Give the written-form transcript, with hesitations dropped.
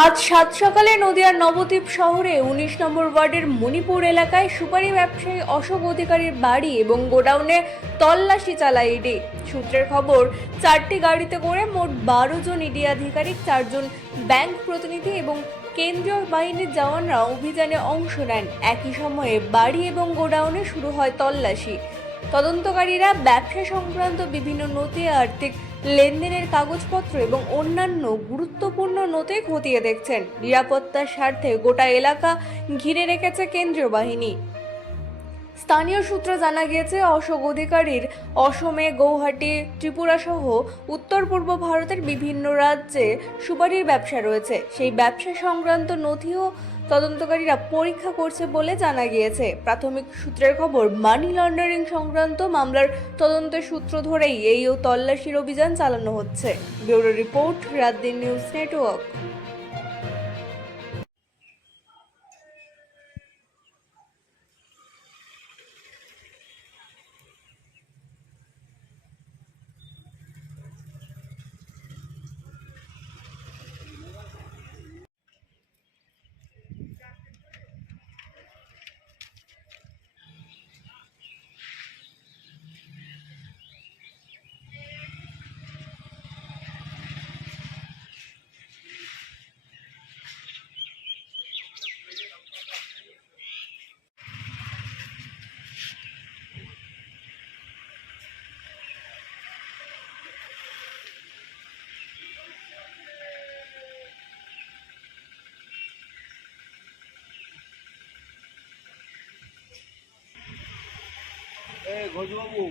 আজ সাত সকালে নদিয়ার নবদ্বীপ শহরে ১৯ নম্বর ওয়ার্ডের মণিপুর এলাকায় সুপারি ব্যবসায়ী অশোক অধিকারীর বাড়ি এবং গোডাউনে তল্লাশি চালায় ইডি। সূত্রের খবর, ৪টি গাড়িতে করে মোট ১২ জন ইডি আধিকারিক, ৪ জন ব্যাংক প্রতিনিধি এবং কেন্দ্রীয় বাহিনীর জওয়ানরা অভিযানে অংশ নেন। একই সময়ে বাড়ি এবং গোডাউনে শুরু হয় তল্লাশি। তদন্তকারীরা ব্যবসা সংক্রান্ত বিভিন্ন নথি, আর্থিক লেনদেনের কাগজপত্র এবং অন্যান্য গুরুত্বপূর্ণ নথি খতিয়ে দেখছেন। নিরাপত্তার স্বার্থে গোটা এলাকা ঘিরে রেখেছে কেন্দ্রীয় বাহিনী। স্থানীয় সূত্রে জানা গিয়েছে, অশোক অধিকারীর অসমে, গৌহাটি, ত্রিপুরা সহ উত্তর পূর্ব ভারতের বিভিন্ন রাজ্যে সুপারির ব্যবসা রয়েছে। সেই ব্যবসা সংক্রান্ত নথিও তদন্তকারীরা পরীক্ষা করছে বলে জানা গিয়েছে। প্রাথমিক সূত্রের খবর, মানি লন্ডারিং সংক্রান্ত মামলার তদন্তের সূত্র ধরেই এই তল্লাশির অভিযান চালানো হচ্ছে। Bureau report, রাতদিন news network. ঘোষবাবু,